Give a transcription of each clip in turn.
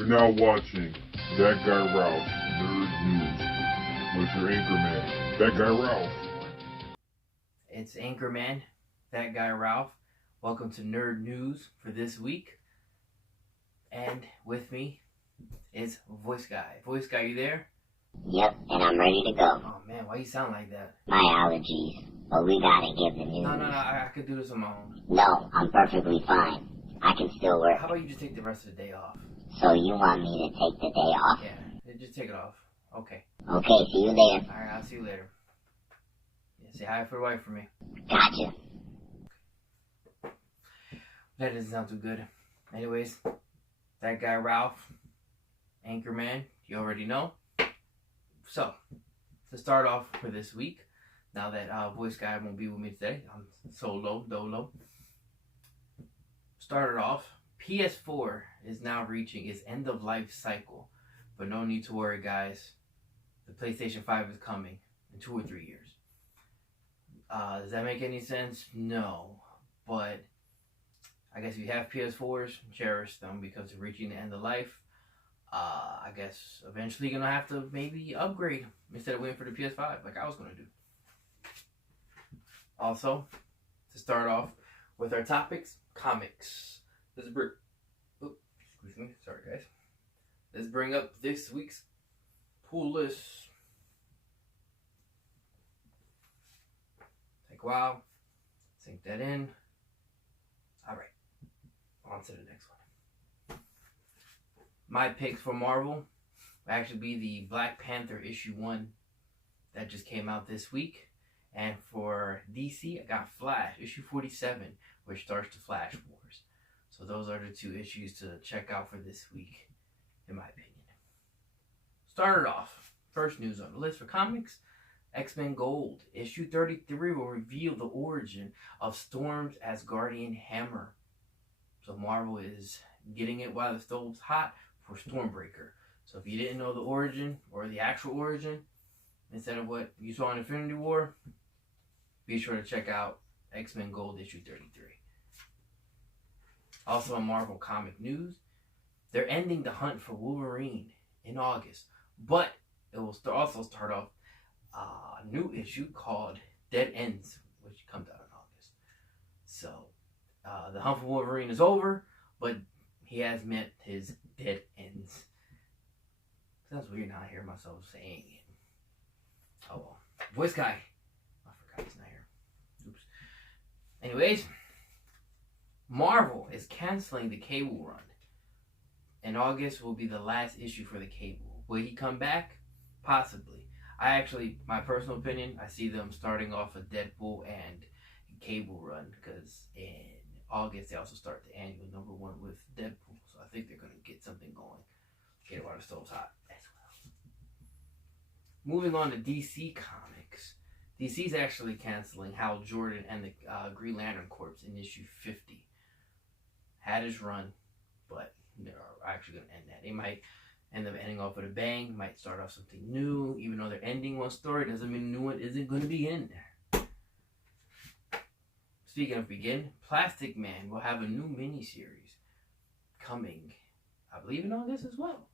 You're now watching That Guy Ralf, Nerd News, with your anchorman, That Guy Ralf. It's Anchorman, That Guy Ralf. Welcome to Nerd News for this week. And with me is Voice Guy. Voice Guy, you there? Yep, and I'm ready to go. Oh man, why you sound like that? My allergies. But we gotta give the news. No, I could do this on my own. No, I'm perfectly fine. I can still work. How about you just take the rest of the day off? So you want me to take the day off? Yeah, just take it off. Okay. Okay, see you later. Alright, I'll see you later. Yeah, say hi for the wife for me. Gotcha. That doesn't sound too good. Anyways, That Guy Ralf, Anchorman, you already know. So, to start off for this week, now that Voice Guy won't be with me today, I'm dolo. Started off, PS4 is now reaching its end of life cycle, but no need to worry, guys. The PlayStation 5 is coming in 2 or 3 years. Does that make any sense? No, but I guess if you have PS4s, cherish them because they're reaching the end of life. I guess eventually you're gonna have to maybe upgrade instead of waiting for the PS5 like I was gonna do. Also, to start off with our topics, comics. Excuse me, sorry guys. Let's bring up this week's pool list. Take a while, sink that in. Alright, on to the next one. My picks for Marvel will actually be the Black Panther issue 1 that just came out this week. And for DC, I got Flash, issue 47, which starts the Flash Wars. So those are the 2 issues to check out for this week, in my opinion. Started off, first news on the list for comics, X-Men Gold, issue 33 will reveal the origin of Storm's Asgardian hammer. So Marvel is getting it while the stove's hot for Stormbreaker. So if you didn't know the origin, or the actual origin, instead of what you saw in Infinity War, be sure to check out X-Men Gold issue 33. Also on Marvel comic news, they're ending the hunt for Wolverine in August, but it will also start off a new issue called Dead Ends, which comes out in August. So the hunt for Wolverine is over, but he has met his dead ends. Sounds weird not hearing myself saying it. Oh well. Voice Guy. I forgot he's not here. Oops. Anyways, Marvel is canceling the Cable run. In August will be the last issue for the Cable. Will he come back? Possibly. My personal opinion, I see them starting off a Deadpool and Cable run because in August they also start the annual #1 with Deadpool. So I think they're going to get something going. Get it while the stove's hot as well. Moving on to DC Comics. DC's actually canceling Hal Jordan and the Green Lantern Corps in issue 50. Had his run, but they're actually going to end that. They might end up ending off with a bang, might start off something new. Even though they're ending one story, doesn't mean a new one isn't going to begin there. Speaking of begin, Plastic Man will have a new miniseries coming, I believe, in August as well.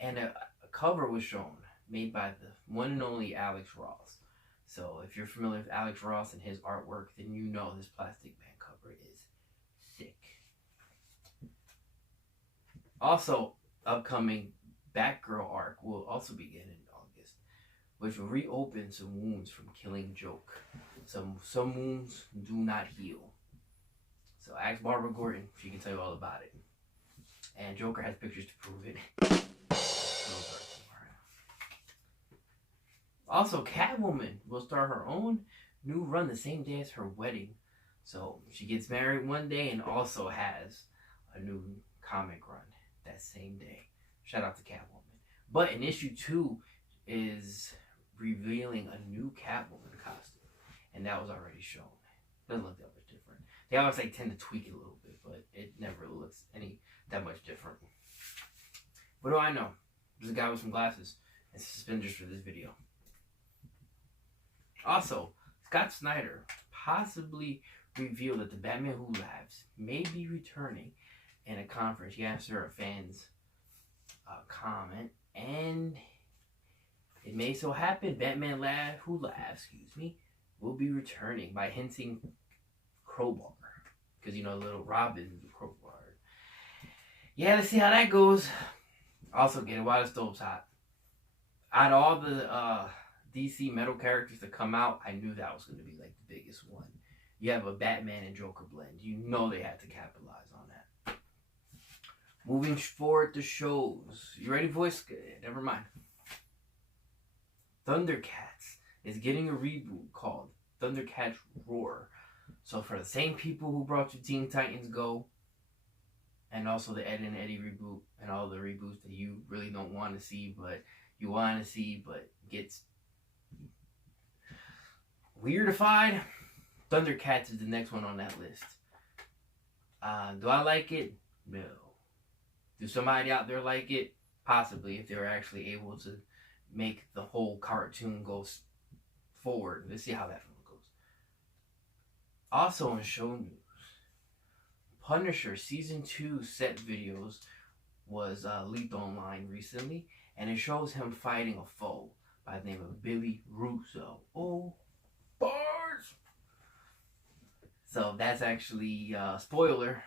And a cover was shown, made by the one and only Alex Ross. So if you're familiar with Alex Ross and his artwork, then you know this Plastic Man cover is sick. Also, upcoming Batgirl arc will also begin in August, which will reopen some wounds from Killing Joke. Some wounds do not heal. So ask Barbara Gordon, she can tell you all about it. And Joker has pictures to prove it. Also, Catwoman will start her own new run the same day as her wedding. So she gets married one day and also has a new comic run that same day. Shout out to Catwoman. But in issue 2 is revealing a new Catwoman costume. And that was already shown. Doesn't look that much different. They always tend to tweak it a little bit, but it never looks that much different. What do I know? There's a guy with some glasses and suspenders for this video. Also, Scott Snyder possibly revealed that the Batman Who Laughs may be returning in a conference he asked her fans comment, and it may so happen Batman Who Laughs, will be returning by hinting crowbar. Because, little Robin's crowbar. Yeah, let's see how that goes. Also, get it while the stove's hot. Out of all the DC metal characters that come out, I knew that was going to be like the biggest one. You have a Batman and Joker blend. You know they had to capitalize on that. Moving forward to shows. You ready, voice? Never mind. Thundercats is getting a reboot called Thundercats Roar. So for the same people who brought you Teen Titans Go, and also the Ed and Eddie reboot, and all the reboots that you really don't want to see, but you want to see, but gets weirdified, Thundercats is the next one on that list. Do I like it? No. Do somebody out there like it? Possibly, if they're actually able to make the whole cartoon go forward. Let's see how that one goes. Also in show news, Punisher Season 2 set videos was leaked online recently, and it shows him fighting a foe by the name of Billy Russo. Oh, bars! So that's actually spoiler.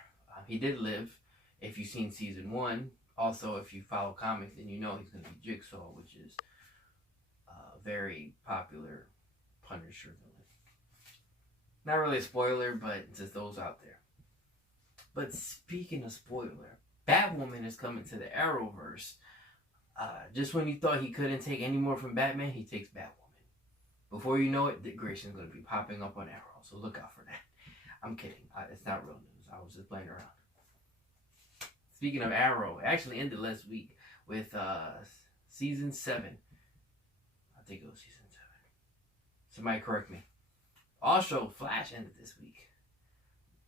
He did live. If you've seen Season 1, also if you follow comics, then you know he's going to be Jigsaw, which is a very popular Punisher villain. Not really a spoiler, but just those out there. But speaking of spoiler, Batwoman is coming to the Arrowverse. Just when you thought he couldn't take any more from Batman, he takes Batwoman. Before you know it, Dick Grayson's going to be popping up on Arrow, so look out for that. I'm kidding. It's not real news. I was just playing around. Speaking of Arrow, it actually ended last week with Season 7. I think it was Season 7. Somebody correct me. Also, Flash ended this week.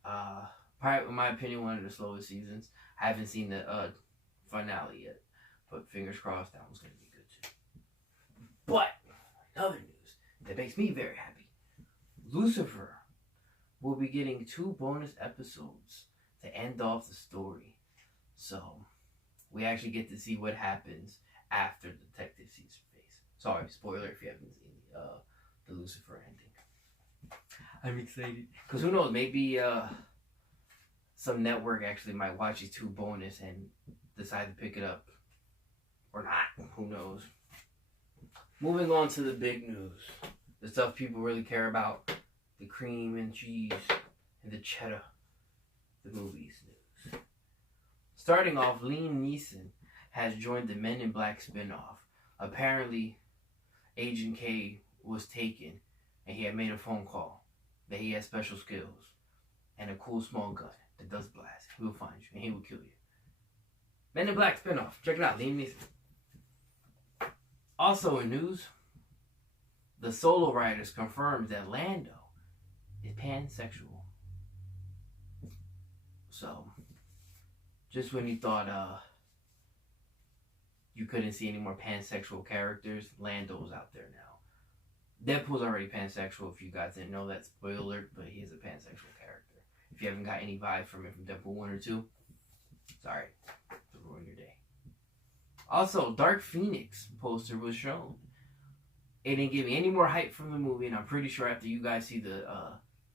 Probably, in my opinion, one of the slowest seasons. I haven't seen the finale yet, but fingers crossed that one's going to be good too. But, another news that makes me very happy. Lucifer will be getting 2 bonus episodes to end off the story. So, we actually get to see what happens after the detective sees her face. Sorry, spoiler if you haven't seen the Lucifer ending. I'm excited. Because who knows, maybe some network actually might watch these 2 bonus and decide to pick it up. Or not. Who knows. Moving on to the big news. The stuff people really care about. The cream and cheese and the cheddar. The movies news. Starting off, Liam Neeson has joined the Men in Black spinoff. Apparently, Agent K was taken and he had made a phone call that he has special skills and a cool small gun that does blast. He will find you and he will kill you. Men in Black spinoff. Check it out, Liam Neeson. Also in news, the Solo Riders confirms that Lando is pansexual. So, just when you thought you couldn't see any more pansexual characters, Lando's out there now. Deadpool's already pansexual, if you guys didn't know that. Spoiler alert, but he is a pansexual character. If you haven't got any vibe from it from Deadpool 1 or 2, sorry to ruin your day. Also, Dark Phoenix poster was shown. It didn't give me any more hype from the movie, and I'm pretty sure after you guys see the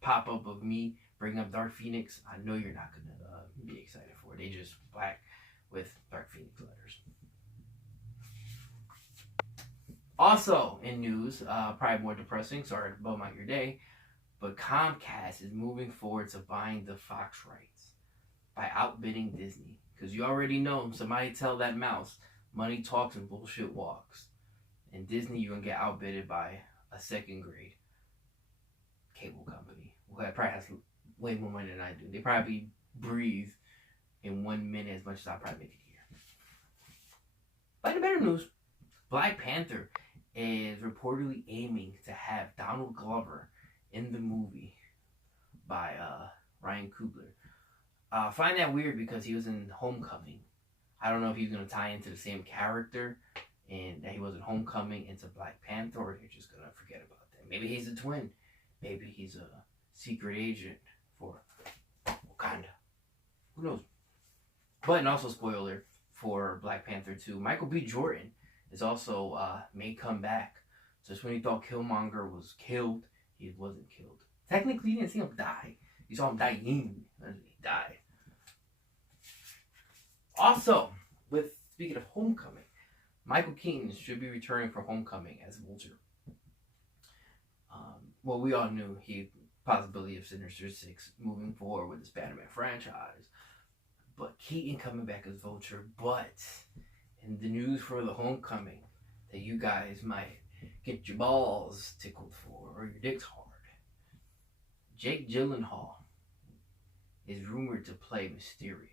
pop-up of me bringing up Dark Phoenix, I know you're not going to be excited for it. They just black with Dark Phoenix letters. Also in news, probably more depressing, sorry to bum out your day, but Comcast is moving forward to buying the Fox rights by outbidding Disney. Because you already know, somebody tell that mouse, money talks and bullshit walks. And Disney, you're going to get outbidded by a second grade cable company. Who probably has way more money than I do. They probably breathe in 1 minute as much as I probably make a year. But in better news, Black Panther is reportedly aiming to have Donald Glover in the movie by Ryan Coogler. I find that weird because he was in Homecoming. I don't know if he's going to tie into the same character and that he was in Homecoming into Black Panther, or they're just going to forget about that. Maybe he's a twin. Maybe he's a secret agent for Wakanda. Who knows? But, and also spoiler for Black Panther 2. Michael B. Jordan is also may come back. Just when you thought Killmonger was killed, he wasn't killed. Technically, you didn't see him die. You saw him dying. He died. Also, speaking of Homecoming, Michael Keaton should be returning for Homecoming as Vulture. Well, we all knew possibility of Sinister Six moving forward with the Spider-Man franchise. But Keaton coming back as Vulture. But in the news for the Homecoming that you guys might get your balls tickled for or your dicks hard, Jake Gyllenhaal is rumored to play Mysterio.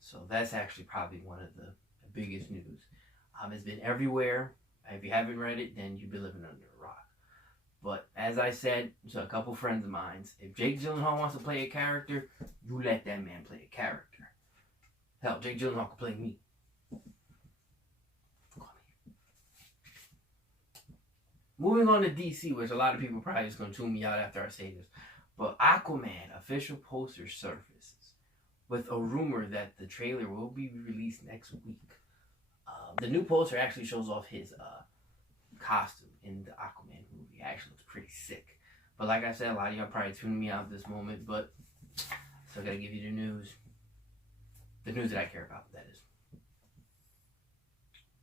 So that's actually probably one of the biggest news. It's been everywhere. If you haven't read it, then you've been living under a rock. But as I said to a couple friends of mine, if Jake Gyllenhaal wants to play a character, you let that man play a character. Hell, Jake Gyllenhaal can play me. Moving on to DC, which a lot of people probably is going to tune me out after I say this. But Aquaman official poster surfaces with a rumor that the trailer will be released next week. The new poster actually shows off his costume in the Aquaman movie. It actually looks pretty sick. But like I said, a lot of y'all probably tuning me out at this moment, but still gotta give you the news. The news that I care about, that is.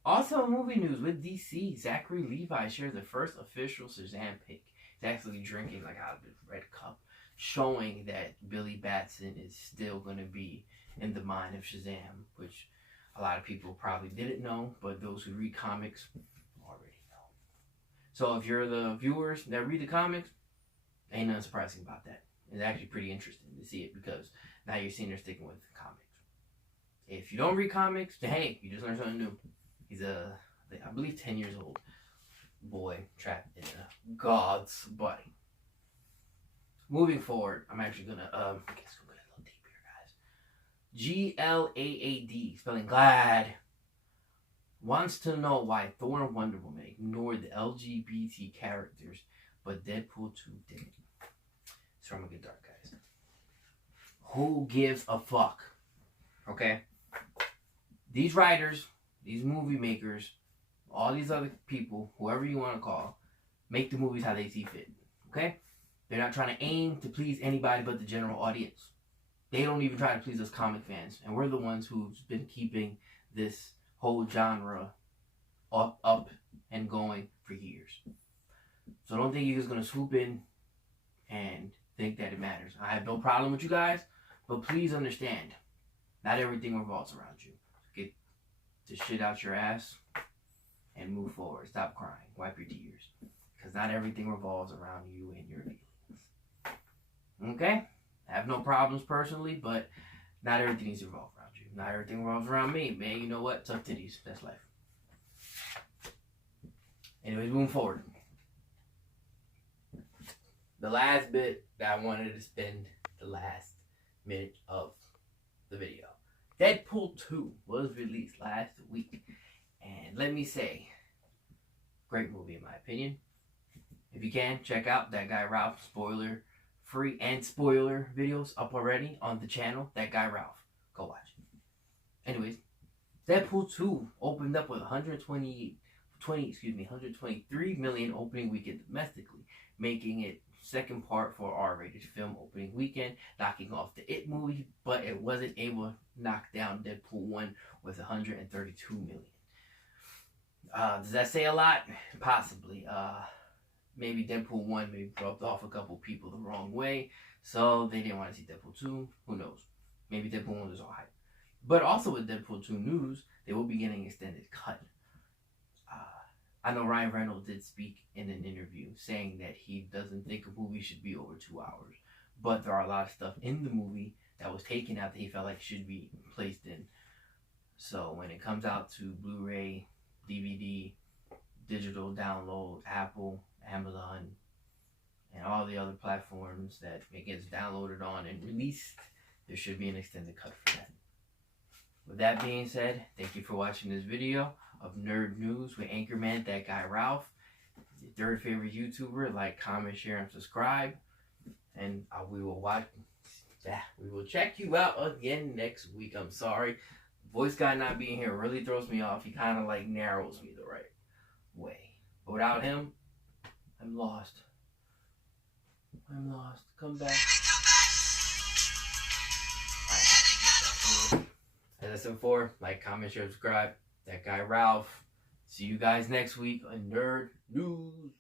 Also, movie news with DC, Zachary Levi shares the first official Shazam pic. He's actually drinking like out of his red cup, showing that Billy Batson is still going to be in the mind of Shazam, which a lot of people probably didn't know, but those who read comics already know. So if you're the viewers that read the comics, ain't nothing surprising about that. It's actually pretty interesting to see it because now you're seeing they're sticking with the comics. If you don't read comics, then hey, you just learned something new. He's I believe 10 years old boy trapped in a god's body. Moving forward, I'm actually gonna I guess we'll get a little deep here, guys. GLAAD, spelling glad, wants to know why Thor and Wonder Woman ignored the LGBT characters, but Deadpool 2 didn't. It's from a good dark, guys. Who gives a fuck? Okay? These writers, these movie makers, all these other people, whoever you want to call, make the movies how they see fit. Okay? They're not trying to aim to please anybody but the general audience. They don't even try to please us comic fans. And we're the ones who's been keeping this whole genre up and going for years. So don't think you're just going to swoop in and think that it matters. I have no problem with you guys, but please understand, not everything revolves around you. Get the shit out your ass and move forward. Stop crying. Wipe your tears. Because not everything revolves around you and your feelings. Okay? I have no problems personally, but not everything needs to revolve around you. Not everything revolves around me. Man, you know what? Tough titties. That's life. Anyways, moving forward. The last bit that I wanted to spend the last minute of the video. Deadpool 2 was released last week. And let me say, great movie in my opinion. If you can, check out that Guy Ralf spoiler free and spoiler videos up already on the channel. That Guy Ralf. Go watch it. Anyways, Deadpool 2 opened up with 123 million opening weekend domestically, making it second part for R-rated film opening weekend, knocking off the It movie, but it wasn't able to knock down Deadpool 1 with 132 million. Does that say a lot? Possibly. Maybe Deadpool 1 maybe rubbed off a couple people the wrong way, so they didn't want to see Deadpool 2. Who knows? Maybe Deadpool 1 was all hype. But also with Deadpool 2 news, they will be getting extended cut. I know Ryan Reynolds did speak in an interview saying that he doesn't think a movie should be over 2 hours. But there are a lot of stuff in the movie that was taken out that he felt like should be placed in. So when it comes out to Blu-ray, DVD, digital download, Apple, Amazon, and all the other platforms that it gets downloaded on and released, there should be an extended cut for that. With that being said, thank you for watching this video of Nerd News with Anchorman, that Guy Ralf. Your third favorite YouTuber. Like, comment, share, and subscribe. And we will check you out again next week. I'm sorry, Voice guy not being here really throws me off. He kind of like narrows me the right way. But without him, I'm lost. I'm lost. Come back. Right. As I said before, like, comment, share, subscribe. That guy Ralph. See you guys next week on Nerd News.